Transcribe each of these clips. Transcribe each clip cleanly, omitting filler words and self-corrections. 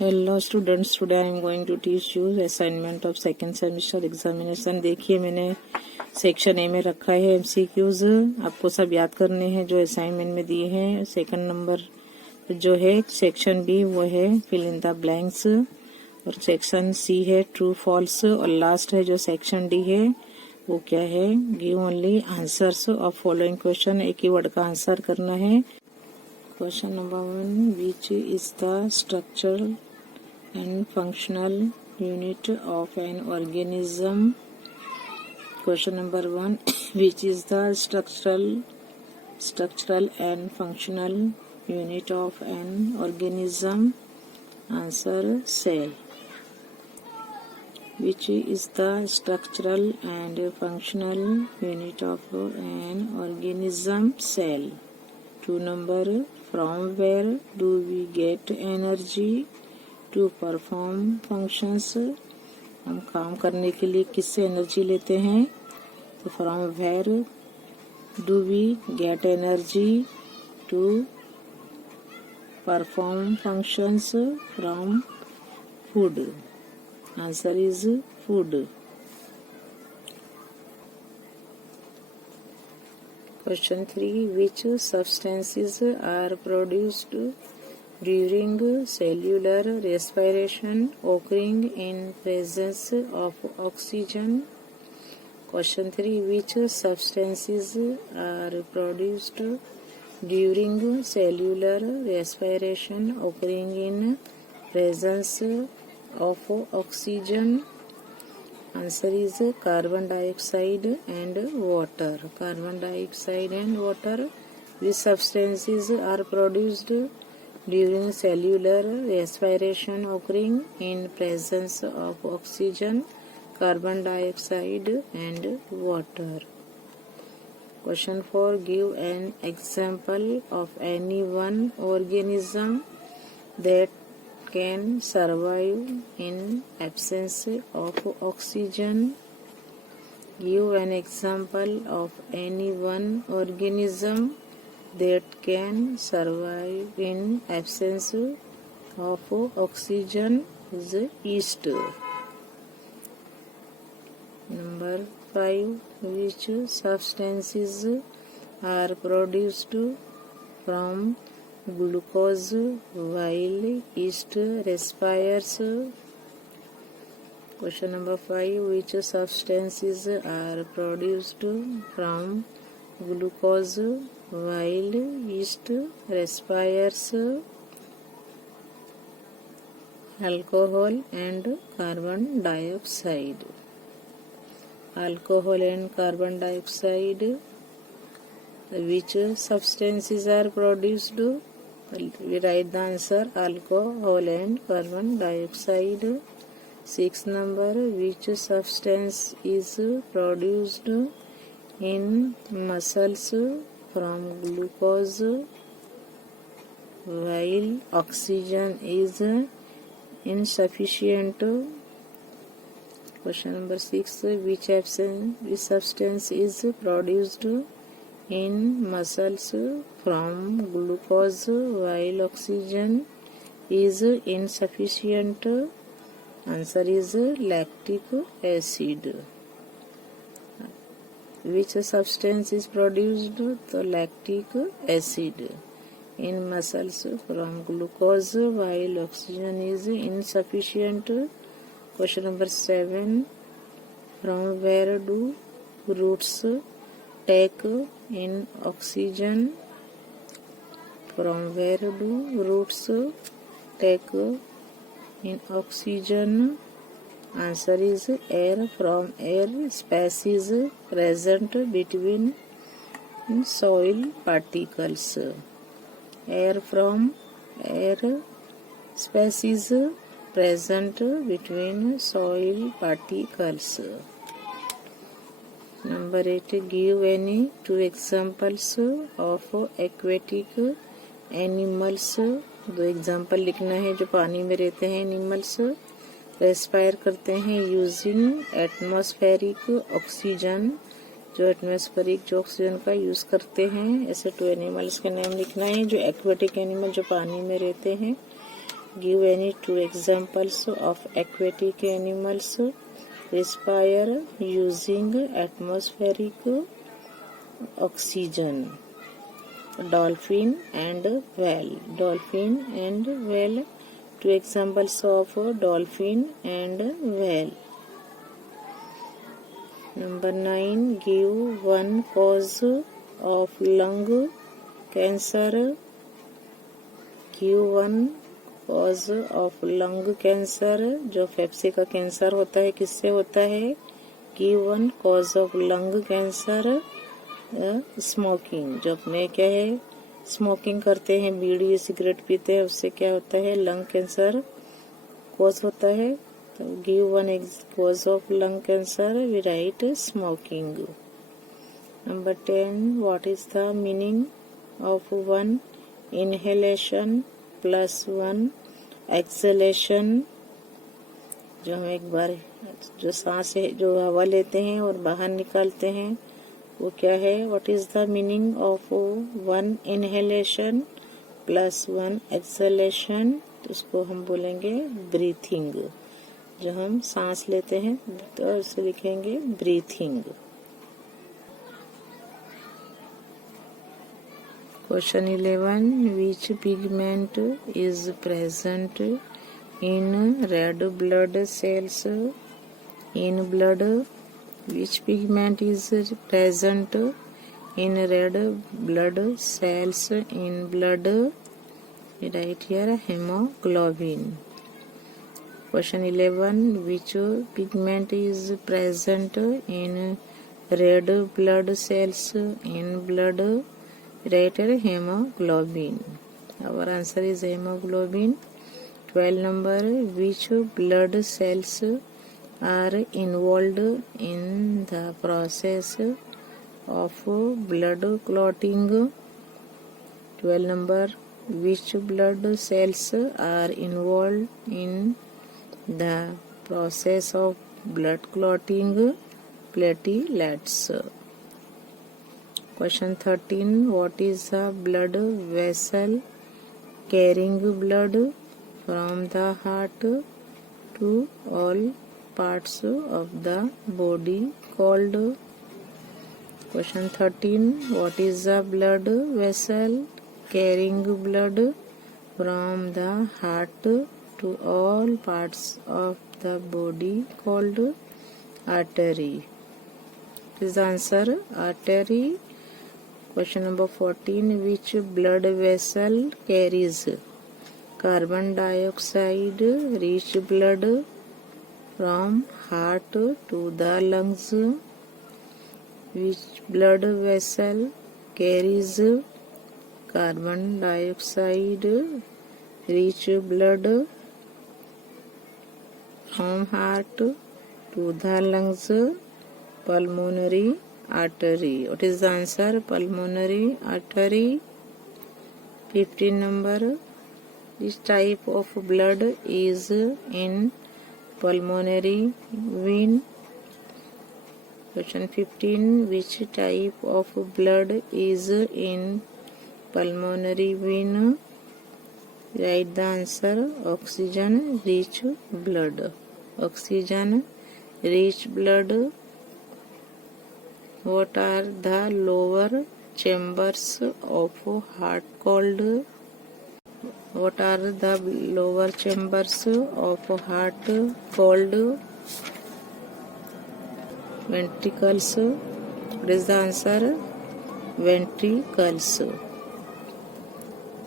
Hello students, today I am going to teach you assignment of second semester examination. देखिए, मैंने section A में रखा है MCQs. आपको सब याद करने हैं जो असाइनमेंट में दिए हैं। सेकंड नंबर जो है सेक्शन बी वो है फिल इन द ब्लैंक्स, और सेक्शन सी है ट्रू फॉल्स, और लास्ट है जो सेक्शन डी है वो क्या है, give only answers of following question. एक ही वर्ड का आंसर करना है। Question number 1, which is the structural and functional unit of an organism? Question number 1, which is the structural and functional unit of an organism? Answer, cell. Which is the structural and functional unit of an organism? Cell. 2 number, from where do we get energy to perform functions? हम काम करने के लिए किससे energy लेते हैं? तो from where do we get energy to perform functions? From food. Answer is food. Question 3, which substances are produced during cellular respiration occurring in presence of oxygen? Question 3, which substances are produced during cellular respiration occurring in presence of oxygen? Answer is carbon dioxide and water. Carbon dioxide and water. These substances are produced during cellular respiration occurring in presence of oxygen, carbon dioxide and water. Question 4, give an example of any one organism that can survive in absence of oxygen. Give an example of any one organism that can survive in absence of oxygen. Is yeast. Number 5, which substances are produced from glucose while yeast respires? Question number 5, which substances are produced from glucose while yeast respires? Alcohol and carbon dioxide. Alcohol and carbon dioxide. Which substances are produced? We write the answer, alcohol and carbon dioxide. 6 number, which substance is produced in muscles from glucose while oxygen is insufficient? Question number 6, which substance is produced in muscles from glucose while oxygen is insufficient? Answer is lactic acid. Which substance is produced? The lactic acid in muscles from glucose while oxygen is insufficient. Question number 7, from where do roots take in oxygen? From where do roots take in oxygen? Answer is air. From air species present between soil particles. Air from air species present between soil particles. Number 8, give any 2 examples of aquatic animals. 2 example लिखना है जो पानी में रहते हैं animals, respire करते हैं using atmospheric oxygen, जो एटमॉस्फेरिक जो ऑक्सीजन का यूज करते हैं। ऐसे 2 एनिमल्स के नाम लिखना है जो एक्वेटिक एनिमल जो पानी में रहते हैं। Give any 2 examples of aquatic animals respire using atmospheric oxygen. Dolphin and whale. Dolphin and whale. 2 examples of dolphin and whale. Number 9. Give one cause of lung cancer. Give one cause of lung cancer, जो फेफड़े का cancer होता है किससे होता है? Give one cause of lung cancer smoking, जब में क्या है स्मोकिंग करते हैं, बीड़ी सिगरेट पीते हैं, उससे क्या होता है लंग कैंसर कॉज होता है. तो give one cause of lung cancer, we write smoking. Number 10. What is the meaning of 1 inhalation plus 1 exhalation? जो हम एक बार जो सांस है जो हवा लेते हैं और बाहर निकालते हैं वो क्या है? What is the meaning of 1 inhalation plus 1 acceleration? तो उसको हम बोलेंगे ब्रीथिंग. जो हम सांस लेते हैं तो उसे लिखेंगे breathing. Question 11. Which pigment is present in red blood cells? In blood, which pigment is present in red blood cells? In blood, right here hemoglobin. Question 11. Which pigment is present in red blood cells? In blood, right here hemoglobin. Our answer is hemoglobin. 12 number. Which blood cells are involved in the process of blood clotting? 12 number. Which blood cells are involved in the process of blood clotting? Platelets. Question 13. What is a blood vessel carrying blood from the heart to all parts of the body called? Question 13. What is a blood vessel carrying blood from the heart to all parts of the body called? Artery. Is the answer artery. Question number 14. Which blood vessel carries carbon dioxide rich blood from heart to the lungs? Which blood vessel carries carbon dioxide rich blood from heart to the lungs? Pulmonary artery. What is the answer? Pulmonary artery. 15 number. This type of blood is in pulmonary vein. Question 15. Which type of blood is in pulmonary vein? Write the answer. Oxygen rich blood. Oxygen rich blood. What are the lower chambers of heart called? What are the lower chambers of heart called? Ventricles. What is the answer? Ventricles.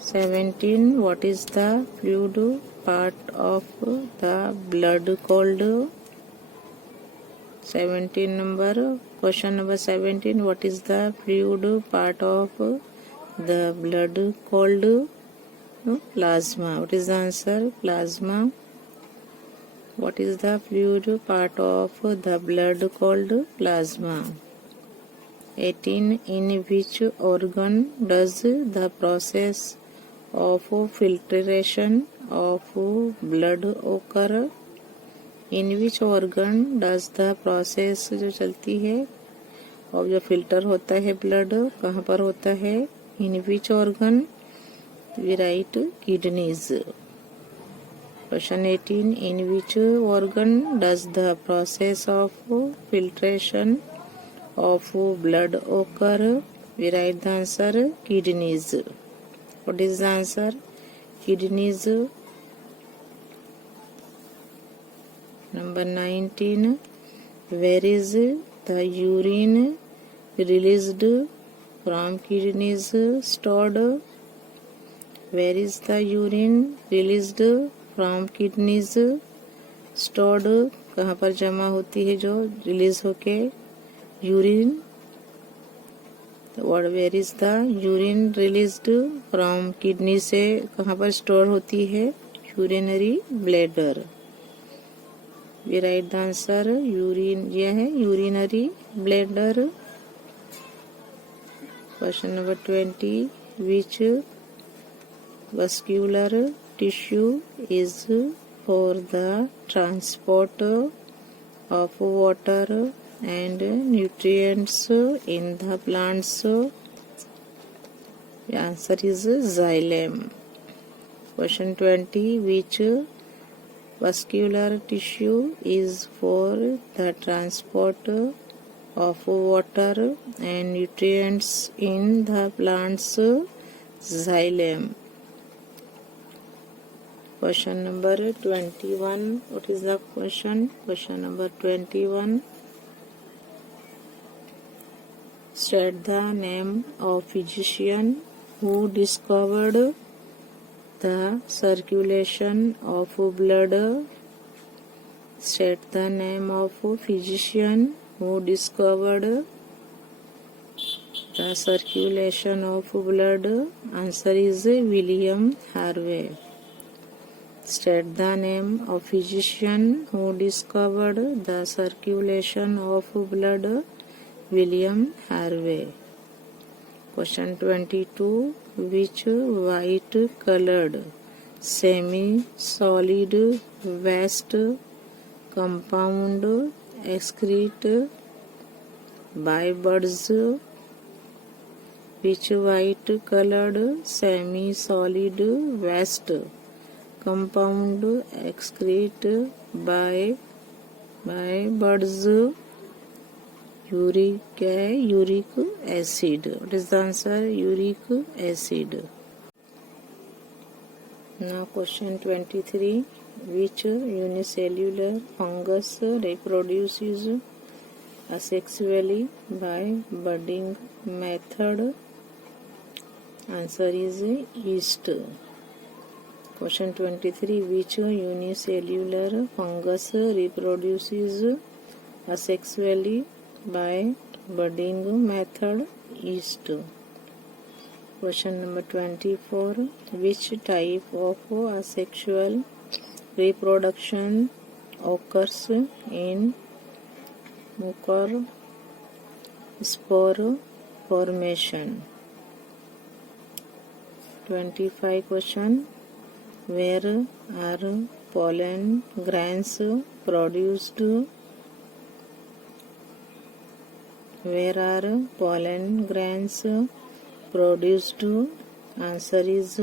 17. What is the fluid part of the blood called? 17 number. Question number 17. What is the fluid part of the blood called? Plasma. What is the answer? Plasma. What is the fluid part of the blood called? Plasma. 18. In which organ does the process of filtration of blood occur? In which organ does the process जो चलती है और जो filter होता है blood कहाँ पर होता है? In which organ? We write kidneys. Question 18. In which organ does the process of filtration of blood occur? We write the answer kidneys. What is the answer? Kidneys. Number 19. Where is the urine released from kidneys stored? Where is the urine released from kidneys stored? कहाँ पर जमा होती है जो release होके urine? Where is the urine released from kidney से कहाँ पर स्टोर होती है? Urinary bladder. We write the answer urine. यह है urinary bladder. Question number 20. Which vascular tissue is for the transport of water and nutrients in the plants? The answer is xylem. Question 20. Which vascular tissue is for the transport of water and nutrients in the plants? Xylem. Question number 21. What is the question? Question number 21. State the name of physician who discovered the circulation of blood. State the name of physician who discovered the circulation of blood. Answer is William Harvey. State the name of physician who discovered the circulation of blood. William Harvey. Question 22. Which white colored semi-solid waste compound excreted by birds? Which white colored semi-solid waste compound excreted by birds? Uric acid. What is the answer? Uric acid. Now question 23. Which unicellular fungus reproduces asexually by budding method? Answer is yeast. Question 23. Which unicellular fungus reproduces asexually by budding method? Yeast. Question number 24. Which type of asexual reproduction occurs in mucor spore formation? 25. Question. Where are pollen grains produced? Where are pollen grains produced? Answer is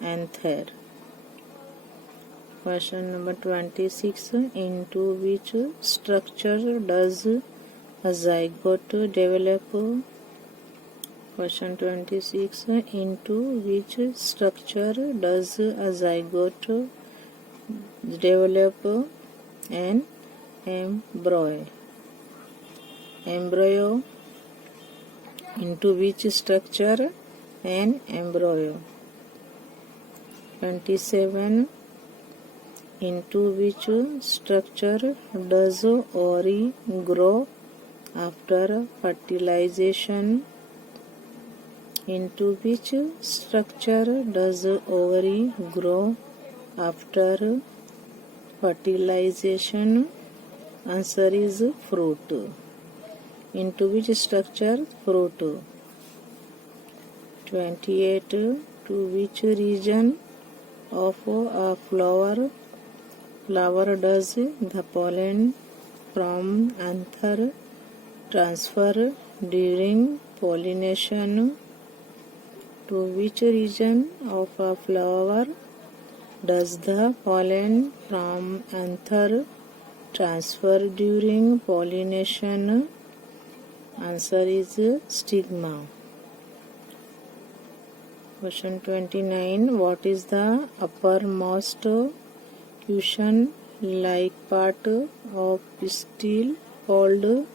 anther. Question number 26. Into which structure does a zygote develop? Question 26. Into which structure does a zygote develop? An embryo. Embryo. Into which structure? An embryo. 27. Into which structure does ovary grow after fertilization? Into which structure does ovary grow after fertilization? Answer is fruit. Into which structure? Fruit. 28. To which region of a flower does the pollen from anther transfer during pollination? To which region of a flower Does the pollen from anther transfer during pollination? Answer is stigma. Question 29. What is the uppermost cushion-like part of pistil called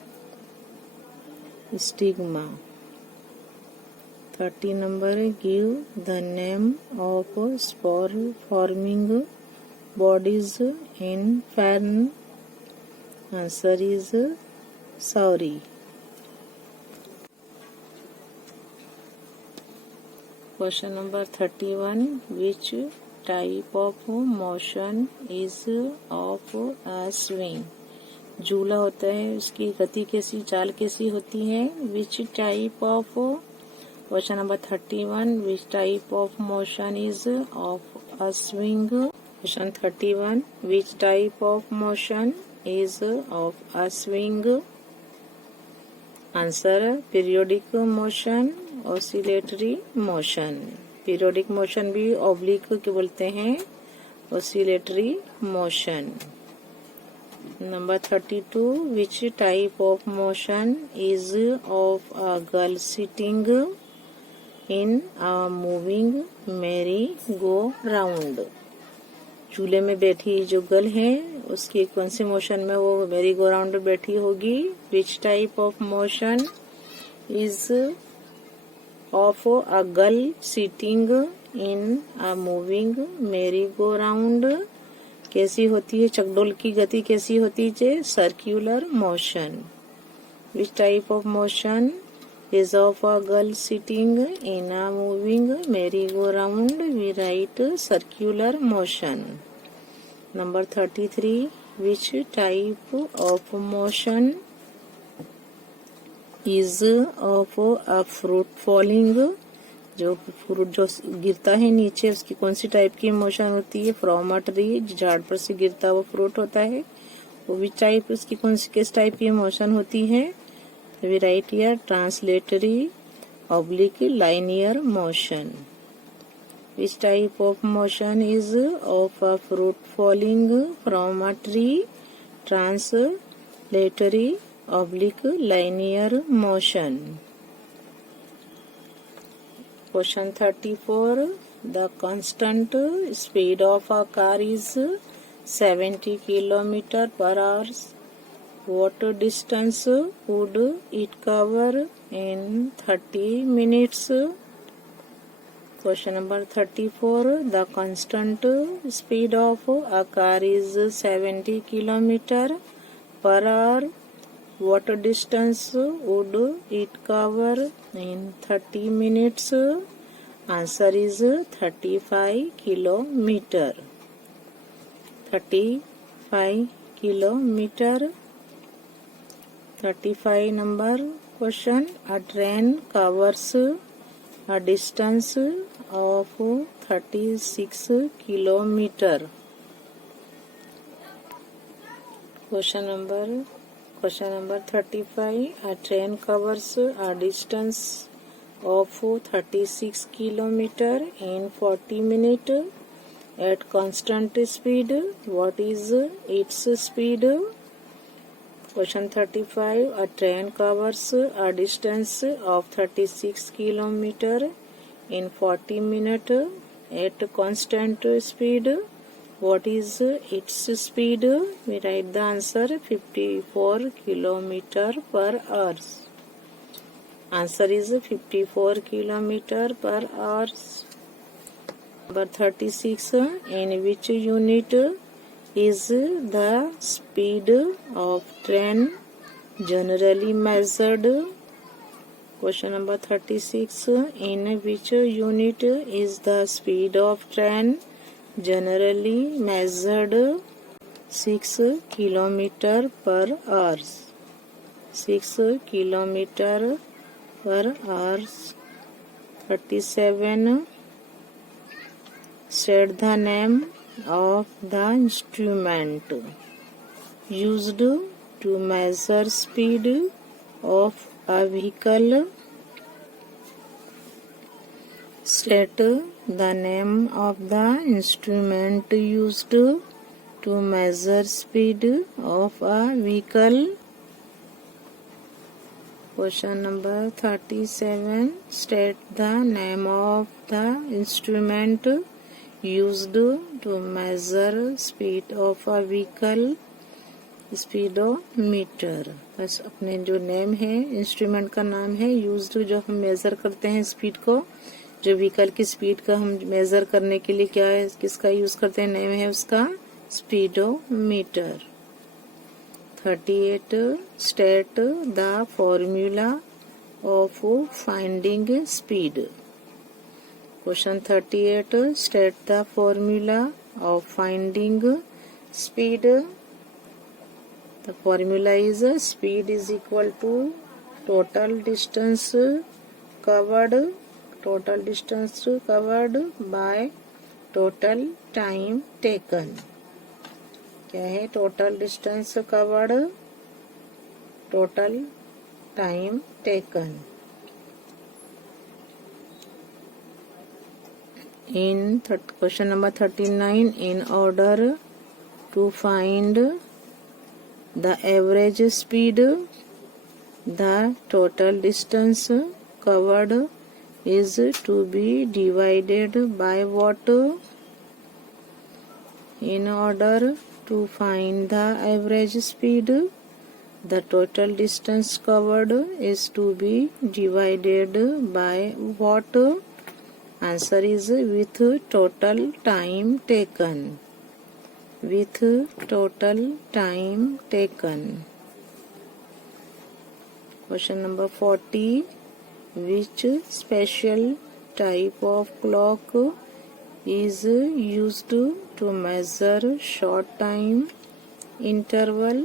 stigma? 30 number. Give the name of spore-forming bodies in fern. Answer is sauri. Question number 31. Which type of motion is of a swing? झूला होता है, उसकी गति कैसी, चाल कैसी होती है? Which type of, question number 31, which type of motion is of a swing? Question 31, which type of motion is of a swing? Answer, periodic motion, oscillatory motion. Periodic motion भी oblique के बोलते हैं, oscillatory motion. Number 32, which type of motion is of a girl sitting in a moving merry-go-round? झूले में बैठी जो girl है उसकी कौन सी मोशन में वो मेरी गो राउंड में बैठी होगी? Which type of motion is of a girl sitting in a moving मेरी गो राउंड? कैसी होती है चकडोल की गति, कैसी होती है? Circular motion. Which type of motion is of a girl sitting in a moving merry-go-round? We write circular motion. Number 33. Which type of motion is of a fruit falling? जो fruit जो गिरता है नीचे उसकी कौन सी टाइप की motion होती है? फ्रॉम अ ट्री, झाड़ पर से गिरता हुआ फ्रूट होता है, वो विच टाइप, उसकी कौन सी किस टाइप की मोशन होती है? We write here translatory oblique linear motion. Which type of motion is of a fruit falling from a tree? Translatory oblique linear motion. Question 34. The constant speed of a car is 70 km per hour. What distance would it cover in 30 minutes? Question number 34. The constant speed of a car is 70 km per hour. What distance would it cover in 30 minutes? Answer is 35 kilometer. 35 kilometer. 35 number question. A train covers a distance of 36 kilometer. Question number 35. A train covers a distance of 36 kilometer in 40 minutes at constant speed. What is its speed? Question 35. A train covers a distance of 36 km in 40 minutes at constant speed. What is its speed? We write the answer 54 km per hour. Answer is 54 km per hour. Number 36. In which unit is the speed of train generally measured? Question number 36. In which unit is the speed of train generally measured? 6 km per hour. 6 km per hour. 37. State the name of the instrument used to measure speed of a vehicle. State the name of the instrument used to measure speed of a vehicle. Question number 37. State the name of the instrument used to measure speed of a vehicle. Speedometer. बस अपने जो name है, instrument का नाम है, used जो हम major करते हैं स्पीड को, जो व्हीकल की स्पीड का हम मेजर करने के लिए क्या है, किसका यूज करते हैं, नेम है उसका speedometer. 38. State the formula of finding speed. Question 38. State the formula of finding speed. The formula is speed is equal to total distance covered by total time taken। क्या है total distance covered, total time taken। In question number 39, in order to find the average speed, the total distance covered is to be divided by what? In order to find the average speed, the total distance covered is to be divided by what? Answer is with total time taken। With total time taken। Question number 40. Which special type of clock is used to measure short time interval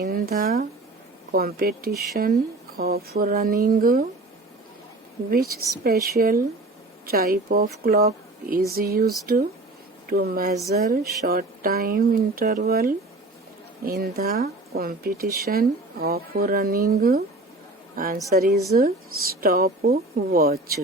in the competition of running? Which special type of clock is used to measure short time interval in the competition of running? Answer is stopwatch।